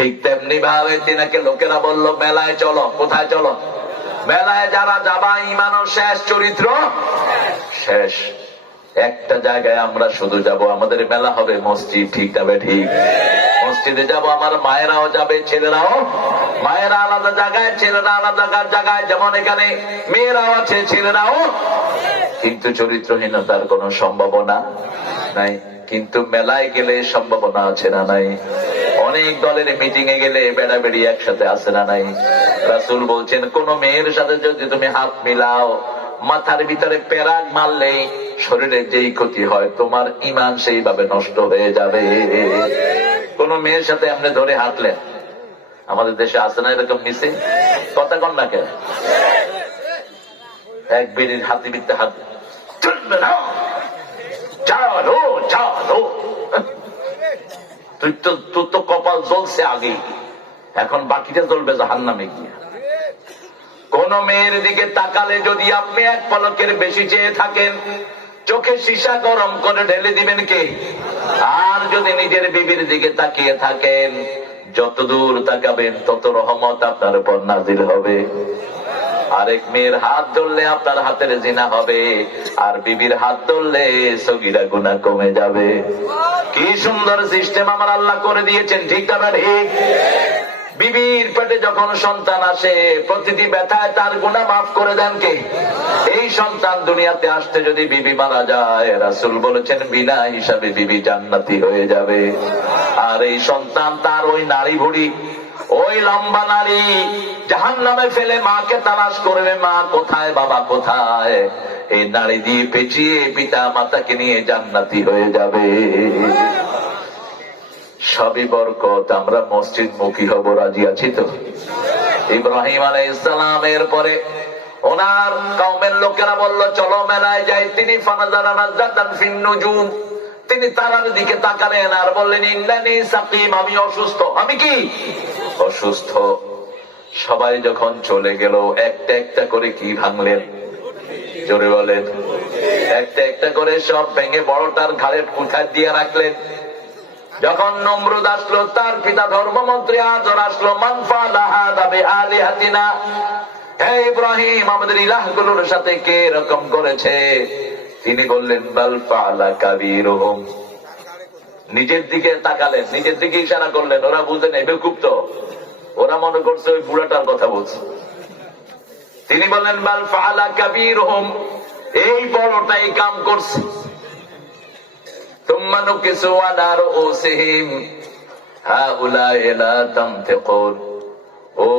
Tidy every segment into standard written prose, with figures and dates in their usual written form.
ঠিক তেমনি ভাবে তিনাকে লোকেরা বলল মেলায় চলো। কোথায় চলো? মেলায় যারা যাবা ইমানও শেষ, চরিত্র শেষ। একটা জায়গায় আমরা শুধু যাব, আমাদের মেলা হবে মসজিদ। ঠিক তবে ঠিক, মসজিদে যাব, আমার মায়েরাও যাবে, ছেলেরাও। মায়েরা আলাদা জায়গায়, ছেলেরা আলাদা জায়গায়, যেমন এখানে মেয়েরাও আছে, ছেলেরাও। কিন্তু চরিত্রহীনতার কোন সম্ভাবনা নাই। কিন্তু মেলায় গেলে সম্ভাবনা আছে না নাই? অনেক দলের মিটিং এ গেলে বেড়াবেড়ি একসাথে আছে না নাই? রাসূল বলছেন কোন মেয়ের সাথে যদি তুমি হাত মিলাও, মাথার ভিতরে পেরাক মারলে শরীরের যেই ক্ষতি হয়, তোমার ঈমান সেইভাবে নষ্ট হয়ে যাবে। কোন মেয়ের সাথে আপনি ধরে হাঁটলেন, আমাদের দেশে আছে না এরকম মিছে? কথা কন না কেন? এক বেরির হাতি বিতে হাত চলবে না, চালো চালো। তোর তো কপাল জ্বলছে আগে, এখন বাকিটা জ্বলবে জাহান্নামে গিয়ে। কোন মেয়ের দিকে তাকালে যদি আপনি এক পলকের বেশি চেয়ে থাকেন, চোখে সীসা গরম করে ঢেলে দিবেন কে? আর যদি নিজের বিবির দিকে তাকিয়ে থাকেন, যত দূর তাকাবেন তত রহমত আপনার উপর নাজিল হবে। আরেক মেয়ের হাত ধরলে আপনার হাতের জিনা হবে, আর বিবির হাত ধরলে সগীরা গুনাহ কমে যাবে। কি সুন্দর সিস্টেম আমার আল্লাহ করে দিয়েছেন। ঠিক না ঠিক? বিবির পেটে যখন সন্তান আসে, প্রতিটি ব্যথায় তার গুনাহ মাফ করে দেন কে? এই সন্তান দুনিয়াতে আসতে যদি বিবি মারা যায়, রাসূল বলেছেন বিনা হিসাবে বিবি জান্নাতি হয়ে যাবে। আর এই সন্তান তার ওই নারী ভুড়ি, ওই লম্বা নারী জাহান্নামে ফেলে মাকে তালাশ করবে, মা কোথায়, বাবা কোথায়। এই নারী দিয়ে পেঁচিয়ে পিতা মাতাকে নিয়ে জান্নাতি হয়ে যাবে। সবই বরকত। আমরা মসজিদ মুখী হব, রাজি আছি তো? ইব্রাহিম আলাইহিস সালামের পরে ওনার কওমের লোকেরা বলল চলো মেলায় যাই। তিনি ফানাজারা নাজাতান ফিন নুজুম, তিনি তারার দিকে তাকালেন আর বললেন ইন্নানি সাকিম, আমি অসুস্থ। আমি কি অসুস্থ? সবাই যখন চলে গেল, একটা একটা করে কি ভাঙলেন? জোরে বলেন। একটা একটা করে সব ভেঙে বড়টার ঘাড়ে কুঠার দিয়ে রাখলেন। যখন নমরুদ আসলো, তার পিতা ধর্মমন্ত্রী আজর আসলো, মান ফাআলা হাযা বিআলিহাতিনা, হে ইব্রাহিম, আমাদের ইলাহগুলোর সাথে কে এরকম করেছে? তিনি বললেন বাল ফাআলা কাবীরুহুম। নিজের দিকে তাকালেন, নিজের দিকে ইশারা করলেন। ওরা বুঝে নেই, বেকুব তো। ওরা মনে করছে ওই বুড়াটার কথা বলছে। তিনি বললেন বাল ফাআলা কাবীরুহুম, এই বড়টাই কাম করছে। ثم نكسوا على رؤوسهم هؤلاء لا تنطقون। ও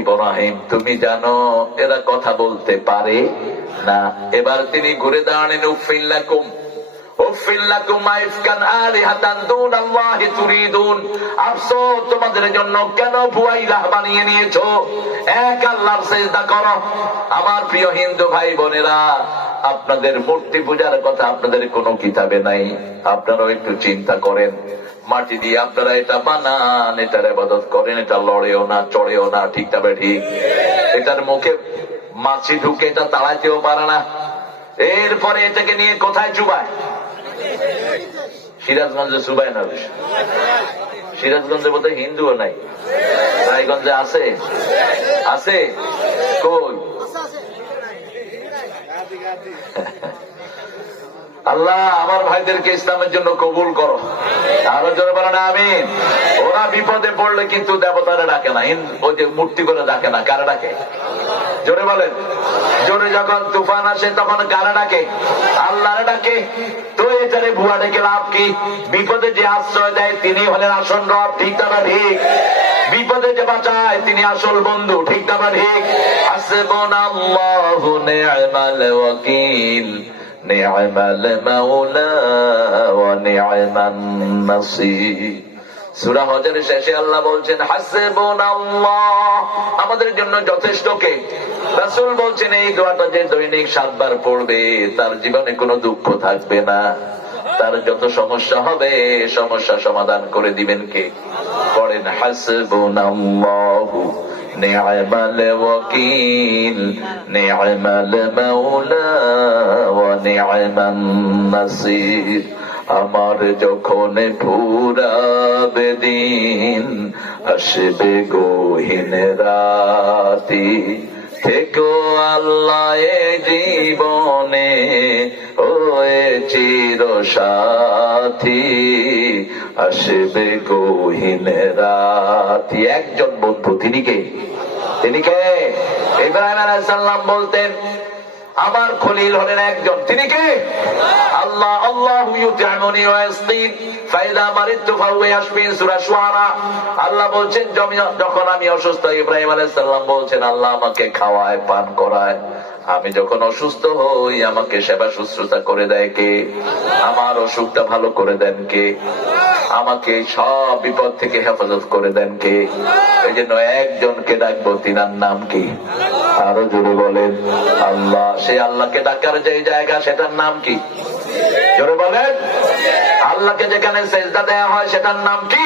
ইব্রাহিম, তুমি জানো এরা কথা বলতে পারে না। এবার তিনি ঘুরে দাঁড়ালেন, উফিল লাকুম উফিল লাকুম আইফকান আলিহাতান দুনাল্লাহি তুরিদুন। আফসোস তোমাদের জন্য, কেন ভুয়া ইলাহ বানিয়ে নিয়েছো? এক আল্লাহর সিজদা করো। আমার প্রিয় হিন্দু ভাই বোনেরা, আপনাদের মূর্তি পূজার কথা আপনাদের কোনো কিতাবে নাই। আপনারাও একটু চিন্তা করেন। মাটি দিয়ে আপনারা এটা বানান, এটার ইবাদত করেন, এটা লড়েও না, চড়েও না। ঠিক তবে ঠিক। এটার মুখে মাছি ঢুকে এটা তাড়াইতেও পারে না। এরপরে এটাকে নিয়ে কোথায় চুবায়? সিরাজগঞ্জে চুবায় না। সিরাজগঞ্জে বোধহয় হিন্দুও নাই। রায়গঞ্জে আছে? আছে? কই? আল্লাহ আমার ভাইদেরকে ইসলামের জন্য কবুল করো। আরো জোরে বলেন আমিন। ওরা বিপদে পড়লে কিন্তু দেবতারা ডাকে না, ওই যে মূর্তি করে ডাকে না। কারা ডাকে? জোরে বলেন। জোরে যখন তুফান আসে তখন কারা ডাকে? আল্লাহর ডাকে। তো এটারে ভুয়া ডেকে লাভ কি? বিপদে যে আশ্রয় দেয় তিনি হলেন আসল রব। ঠিক না ঠিক? বিপদে যে বাঁচায় তিনি আসল বন্ধু। ঠিক না ঠিক? হাসবুনাল্লাহু নি'মাল ওয়াকিল নি'মাল মাওলা ওয়া নি'মান নাসীর। সূরা হজরের শেষে আল্লাহ বলছেন হাসবুনাল্লাহ, আমাদের জন্য যথেষ্ট কে? রাসূল বলছেন এই দোয়াটা যে দৈনিক 7 বার পড়বে, তার জীবনে কোনো দুঃখ থাকবে না। তার যত সমস্যা হবে, সমস্যা সমাধান করে দিবেন কে? পড়েন হাসবুনাল্লাহু নি'মাল ওয়াকিল নি'মাল মাওলা ওয়া নি'মান নাসীর। আমার যখন ফুরাবে দিন, আসবে গহীন রাতি, থেকো আল্লাহ এ জীবনে ওয়ে চির সাথী, আসবে গহীন রাতি। একজন বন্ধু, তিনি কে? তিনি কে? ইব্রাহিম আলাইহিস সালাম বলতেন আমার খলিল হলেন একজন, তিনি কে? আল্লাহ। আল্লাহু ইউত'আমুনি ওয়া ইয়াসকিন ফাইদা মারিদতু ফাহুয়া ইয়াশফিন, সূরা শুআরা। আল্লাহ বলছেন যখন আমি অসুস্থ, ইব্রাহিম আলাইহিস সালাম বলছেন আল্লাহ আমাকে খাওয়ায় পান করায়, আমি যখন অসুস্থ হই আমাকে সেবা শুশ্রূষা করে দেয় কে? আমার অসুখটা ভালো করে দেন কে? আমাকে সব বিপদ থেকে হেফাজত করে দেন কে? এই জন্য একজনকে ডাকবো, তিনার নাম কি? আরো জোরে বলেন আল্লাহ। সেই আল্লাহকে ডাকার যে জায়গা, সেটার নাম কি? জোরে বলেন। আল্লাহকে যেখানে সেজদা দেয়া হয় সেটার নাম কি?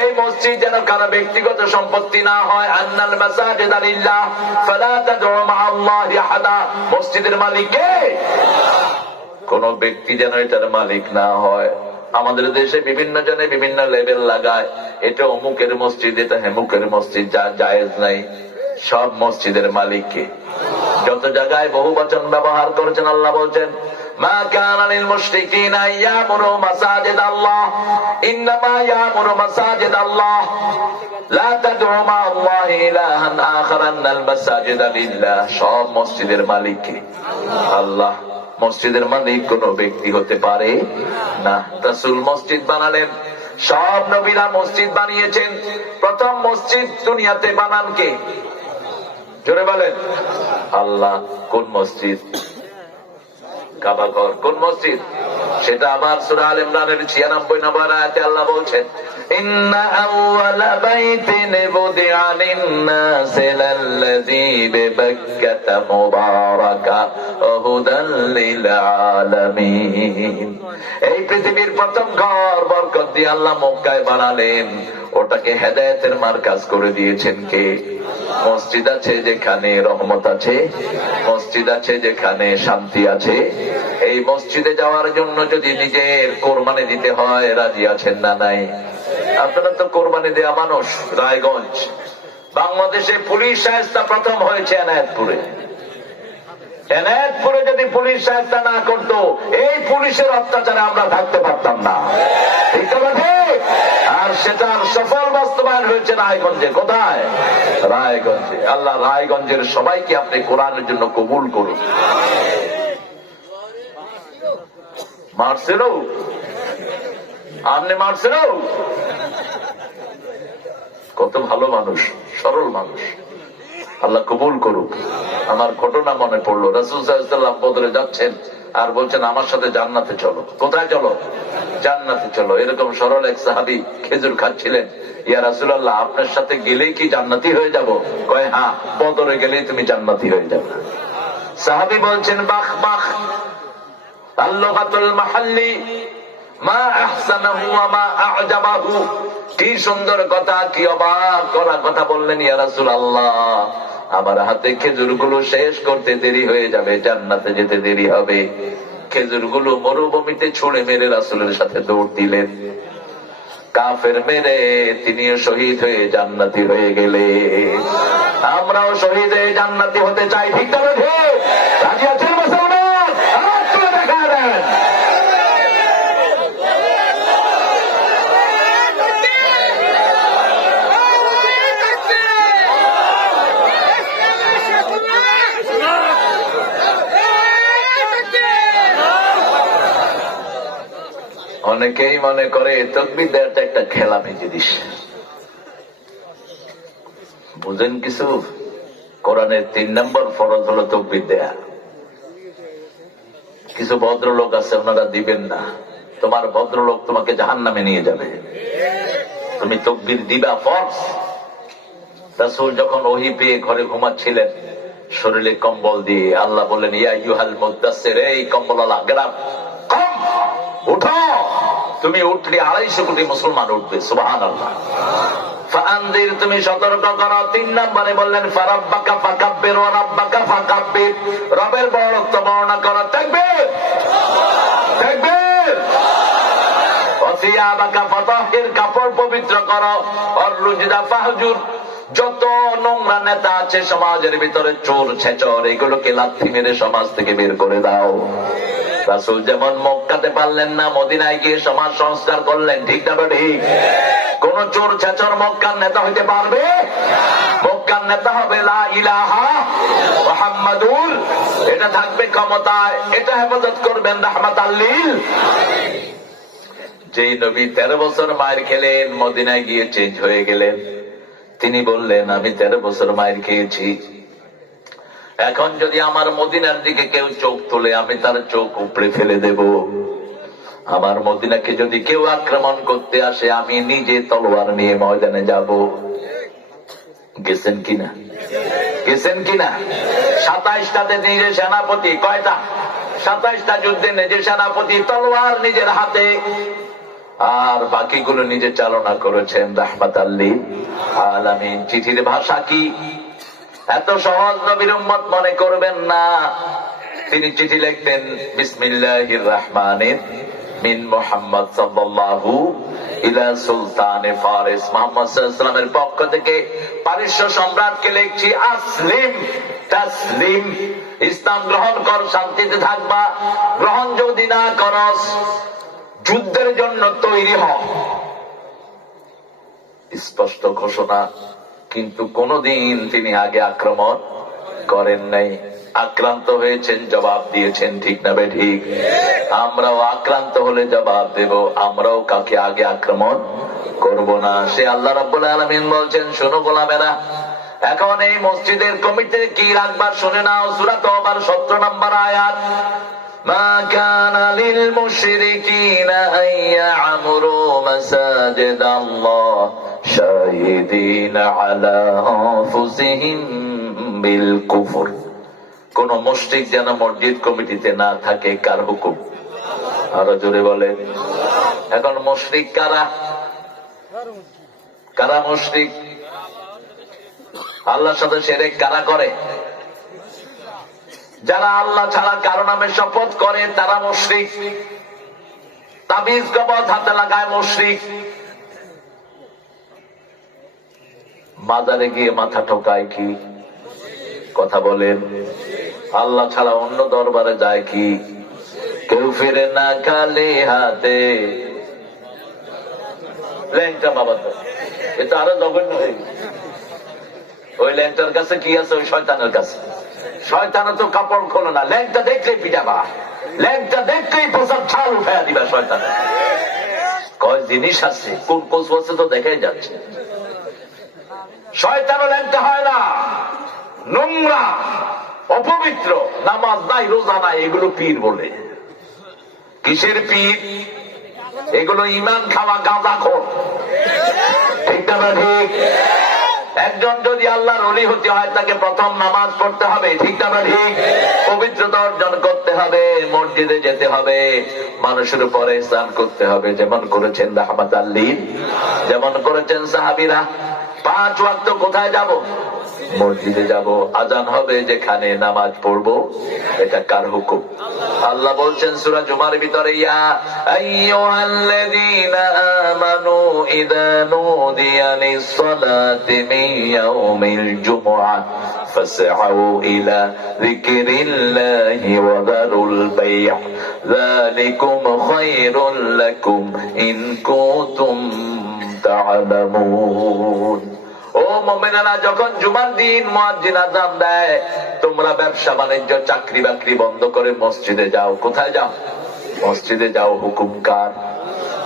এই মসজিদ যেন কারো ব্যক্তিগত সম্পত্তি না হয়। আন্নাল মাসাজিদা লিল্লাহ ফালা তাদউ মা'আল্লাহি আহাদা। মসজিদের মালিক কে? কোন ব্যক্তি যেন এটার মালিক না হয়। আমাদের দেশে বিভিন্ন জনে বিভিন্ন লেভেল লাগায়, এটা অমুকের মসজিদ, এটা হেমুকের মসজিদ, যা জায়েজ নাই। সব মসজিদের মালিক কে? যত জায়গায় বহু বচন ব্যবহার করেছেন আল্লাহ বলছেন মা কানা লিল মুশরিকিনা ইয়ামুরু মাসাজিদাল্লাহ ইন্নামা ইয়ামুরু মাসাজিদাল্লাহ লা তাদউ মা'আল্লাহি ইলাহান আখার আন্নাল মাসাজিদা লিল্লাহ। সব মসজিদের মালিক কে? আল্লাহ। মসজিদের মালিক কোন ব্যক্তি হতে পারে না। রাসূল মসজিদ বানালেন, সব নবীরা মসজিদ বানিয়েছেন। প্রথম মসজিদ দুনিয়াতে বানান কে? জোরে বলেন আল্লাহ। কোন মসজিদ? কাবাঘর। কোন মসজিদ? সেটা আবার সূরা আল ইমরানের 96 নম্বর আয়াতে আল্লাহ বলছেন ইন্না আউওয়ালা বাইতিন বুদিআ লিন-নাসি লাল্লাযী বিবাক্কাতা মুবারাকা ওয়া হুদাল লিল আলামিন। এই পৃথিবীর প্রথম ঘর বরকত দিয়ে আল্লাহ মক্কায় বানালেন, ওটাকে হেদায়েতের মার্কাজ করে দিয়েছেন কে? মসজিদ আছে যেখানে রহমত আছে, মসজিদ আছে যেখানে শান্তি আছে। এই মসজিদে যাওয়ার জন্য যদি নিজের কোরবানি দিতে হয়, রাজি আছেন না নাই? আপনারা তো কোরবানি দেয়া মানুষ। রায়গঞ্জ, বাংলাদেশে পুলিশ শায়েস্তা প্রথম হয়েছে এনায়েতপুরে। এনায়েতপুরে যদি পুলিশ শায়েস্তা না করতো, এই পুলিশের অত্যাচারে আমরা থাকতে পারতাম না। ঠিক আছে? আর সেটার সফল বাস্তবায়ন হয়েছে রায়গঞ্জে। কোথায়? রায়গঞ্জে। আল্লাহ রায়গঞ্জের সবাইকে আপনি কোরআনের জন্য কবুল করুন। মারছিল? আপনি মারছিল? কত ভালো মানুষ, সরল মানুষ। আল্লাহ কবুল করুক। আমার ঘটনা মনে পড়লো, রাসূল সাল্লাল্লাহু আলাইহি ওয়াসাল্লাম বদরে যাচ্ছেন আর বলছেন আমার সাথে জান্নাতে চলো। কোথায় চলো? জান্নাতে চলো। এরকম সরল এক সাহাবী খেজুর খাচ্ছিলেন। ইয়া রাসূলুল্লাহ, আপনার সাথে গেলেই কি জান্নাতি হয়ে যাব? কয় হ্যাঁ, বদরে গেলেই তুমি জান্নাতি হয়ে যাবে। সাহাবী বলছেন বাহ বাহ, আল্লাহাতুল মাহাল্লি মা আহসানাহু ওয়া মা আ'জাবাহু। কি সুন্দর কথা, কি অবাক করা কথা বললেন ইয়া রাসূলুল্লাহ। আমার হাতে খেজুরগুলো শেষ করতে দেরি হয়ে যাবে, জান্নাতে যেতে দেরি হবে। খেজুরগুলো মরুভূমিতে ছুঁড়ে মেরে রাসূলের সাথে দৌড় দিলেন। কাফের মেরে তিনিও শহীদ হয়ে জান্নাতি হয়ে গেলে, আমরাও শহীদ হয়ে জান্নাতি হতে চাই। ঠিক তবে রাজি আছেন মুসলমান? হাত তুলে দেখা দেন। অনেকেই মনে করে তাকবীর দেওয়াটা একটা খেলামি জিনিস। বুঝেন কিছু? কোরআনের 3 নম্বর ফরজ হলো তাকবীর দেয়া। কিছু ভদ্রলোক আছে, ওনারা দিবেন না। তোমার ভদ্রলোক তোমাকে জাহান্নামে নিয়ে যাবে। তুমি তাকবীর দিবা ফরজ। রাসূল যখন ওহী পেয়ে ঘরে ঘুমাচ্ছিলেন, শরীরে কম্বল দিয়ে আল্লাহ বলেন ইয়া আইয়ুহাল মুদাসসির, এই কম্বলওয়ালা গেলাম, কম উঠো। তুমি উঠলে 250 কোটি মুসলমান উঠবে। সুবহানাল্লাহ। ফাআনযির, তুমি সতর্ক করো। 3 নম্বরে বললেন ফারাব্বাকা ফাকাব্বির ওয়া রাব্বাকা ফাকাব্বির, রবের বড়ত্ব বর্ণনা করো। তাকবীর তাকবীর। সিয়াবাকা ফাতাহির, কাপড় পবিত্র করো, আর রুজদা ফাহজুর, যত নোংরা নেতা আছে সমাজের ভিতরে, চোর ছেচর, এগুলোকে লাথি মেরে সমাজ থেকে বের করে দাও। রাসূল যেমন মক্কাতে পারলেন না, মদিনায় গিয়ে সমাজ সংস্কার করলেন, ঠিক না ঠিক? কোন চোর ছেচর মক্কার নেতা হইতে পারবে? মক্কার নেতা হবে লা ইলাহা মুহাম্মাদুর, এটা থাকবে ক্ষমতায়, এটা হেফাজত করবেন রাহমাতাল লিল। যেই নবী 13 বছর মায়ের খেলেন, মদিনায় গিয়ে চেঞ্জ হয়ে গেলেন। তিনি বললেন, আমি 13 বছর মায়ের খেয়েছি, এখন যদি আমার মদিনার দিকে কেউ চোখ তোলে, আমি তার চোখ উপড়ে ফেলে দেব। আমার মদিনাকে যদি কেউ আক্রমণ করতে আসে, আমি নিজে তলোয়ার নিয়ে ময়দানে যাব। গেছেন কিনা? গেছেন কিনা? 27টাতে নিজে সেনাপতি, কয়টা? 27টা যুদ্ধে নিজে সেনাপতি, তলোয়ার নিজের হাতে, আর বাকিগুলো নিজে চালনা করেছেন রাহমাতাল লিল আলামিন। চিঠির ভাষা কি? এত সহজ নবীর উম্মত মনে করবেন না। তিনি চিঠি লিখতেন, বিসমিল্লাহির রহমানির মিন মুহাম্মদ সাল্লাল্লাহু ইলা সুলতানে ফারিস, মুহাম্মদ সাল্লাল্লাহু আলাইহি ওয়াসাল্লামের পক্ষ থেকে পারস্য সম্রাটকে লিখছি, আসলিম তাসলিম, ইসলাম গ্রহণ কর, শান্তিতে থাকবা। গ্রহণ যদি না করস, যুদ্ধের জন্য তৈরি হ। স্পষ্ট ঘোষণা। কিন্তু কোনদিন তিনি আগে আক্রমণ করেন নাই। আক্রান্ত হয়েছেন, জবাব দিয়েছেন, ঠিক না ঠিক? আমরাও আক্রান্ত হলে জবাব দেব, আমরাও কাকে আগে আক্রমণ করব না। সে আল্লাহ রাব্বুল আলামিন বলছেন, শোনো গোলামেরা, এখন এই মসজিদের কমিটি কি রাখবার শুনে নাও। সূরা তাওবার 17 নম্বর আয়াত, মা কানা লিল মুশরিকিনা আন ইয়া'মুরু মাসাজিদাল্লাহ শাহিদিনা আলা আনফুসিহিম বিল কুফর। কোন মুশরিক যেন মসজিদ কমিটিতে না থাকে, কার হুকুম? আরো জোরে বলেন। এখন মুশরিক কারা? কারা মুশরিক? আল্লাহর সাথে শিরক কারা করে? যারা আল্লাহ ছাড়া কারো নামে শপথ করে তারা মুশরিক। তাবিজ কবজ হাতে লাগায় মুশরিক। মাজারে গিয়ে মাথা ঠোকায় কি? কথা বলেন। আল্লাহ ছাড়া অন্য দরবারে যায় কি? কেউ ফিরে না খালি হাতে। ল্যাংটা বাবা তো এটা আরো জঘন্য হয়ে গেছে। ওই ল্যাংটার কাছে কি আছে? ওই শয়তানের কাছে। শয়তানও তো কাপড় খোলো না, ল্যাংটা দেখলেই পিটাবা, ল্যাংটা দেখলেই প্রসাদ ছাল উঠাইয়া দিবা শয়তান। কয় জিনিস আছে, কোন কোচ বলছে তো দেখাই যাচ্ছে। শয়তানও ল্যাংটা হয় না, নোংরা, অপবিত্র, নামাজ নাই, রোজা নাই, এগুলো পীর বলে। কিসের পীর? এগুলো ইমান খাওয়া গাঁজাখোর, ঠিক না ঠিক? একজন যদি আল্লাহর ওলি হতে হয়, তাকে প্রথম নামাজ পড়তে হবে, ঠিক না ঠিক? পবিত্রতা অর্জন করতে হবে, মসজিদে যেতে হবে, মানুষের উপরে স্নান করতে হবে, যেমন করেছেন রাহমাতাল লিল, যেমন করেছেন সাহাবীরা। 5 ওয়াক্ত কোথায় যাব? মসজিদে যাব। আজান হবে যেখানে, নামাজ পড়বো, এটা কার হুকুম? আল্লাহ বলছেন সূরা জুমার ভিতরে, ইয়া আইয়ুহাল্লাযীনা আমানু ইযা নুদিয়া লিস-সালাতি মিন ইয়াউমিল জুমআহ ফাসআউ ইলা যিকরিল্লাহি ওয়া যারুল বাই', যালিকুম খায়রুল লাকুম ইন কুনতুম তা'লামুন। ও মুমিনেরা, যখন জুমার দিন মুয়াজ্জিন আযান দেয়, তোমরা ব্যবসা বাণিজ্য, চাকরি বাকরি বন্ধ করে মসজিদে যাও। কোথায় যাও? মসজিদে যাও। হুকুম কার?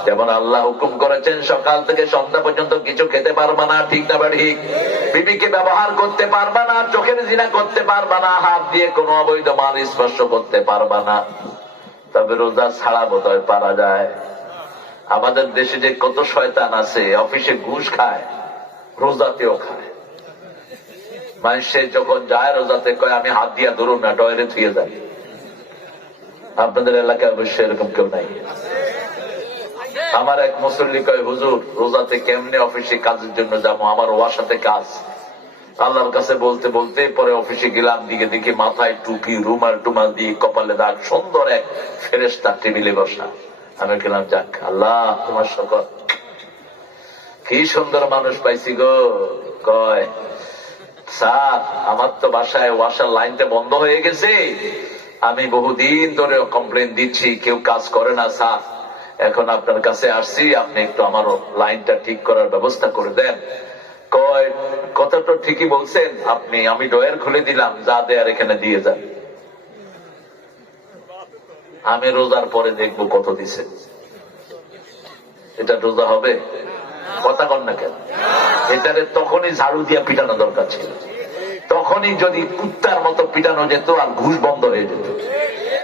যেমন আল্লাহ হুকুম করেছেন, সকাল থেকে সন্ধ্যা পর্যন্ত কিছু খেতে পারবা না, ঠিক না ঠিক? বিবিকে ব্যবহার করতে পারবা না, চোখের জিনা করতে পারবা না, হাত দিয়ে কোনো অবৈধ মাল স্পর্শ করতে পারবা না। তবে রোজা ছাড়া বোধহয় পারা যায়। আমাদের দেশে যে কত শয়তান আছে, অফিসে ঘুষ খায়, রোজাতেও খায়। মানুষের যখন যায় রোজাতে, কয় আমি হাত দিয়া ধরুন না, ডয়েরে থুয়ে যাই। আপনাদের এলাকায় অবশ্যই এরকম কেউ নাই? আমার এক মুসল্লি কয়, হুজুর রোজাতে কেমনে অফিসে কাজের জন্য যাবো, আমার ওয়ার সাথে কাজ। আল্লাহর কাছে বলতে বলতে পরে অফিসে গেলাম, দিকে দিকে মাথায় টুপি, রুমাল টুমাল দিয়ে, কপালে দাগ, সুন্দর এক ফেরেশতা টেবিলে বসা। আমি গেলাম, যাক আল্লাহ তোমার শকর, কি সুন্দর মানুষ পাইছি গো। কয় স্যার আমার তো বাসায় ওয়াসার লাইনটা বন্ধ হয়ে গেছে, আমি বহুদিন ধরে কমপ্লেন দিচ্ছি, কেউ কাজ করে না স্যার, এখন আপনার কাছে আসছি, আপনি একটু আমার লাইনটা ঠিক করার ব্যবস্থা করে দেন। কয় কথা তো ঠিকই বলছেন আপনি, আমি ডয়ার খুলে দিলাম, যা দেয়ার এখানে দিয়ে যান, আমি রোজার পরে দেখবো কত দিছে। এটা রোজা হবে? কথা কন না কেন? এটারে তখনই ঝাড়ু দিয়া পিটানো দরকার ছিল, তখনই যদি কুত্তার মতো পিটানো যেত আর ঘুষ বন্ধ হয়ে যেত।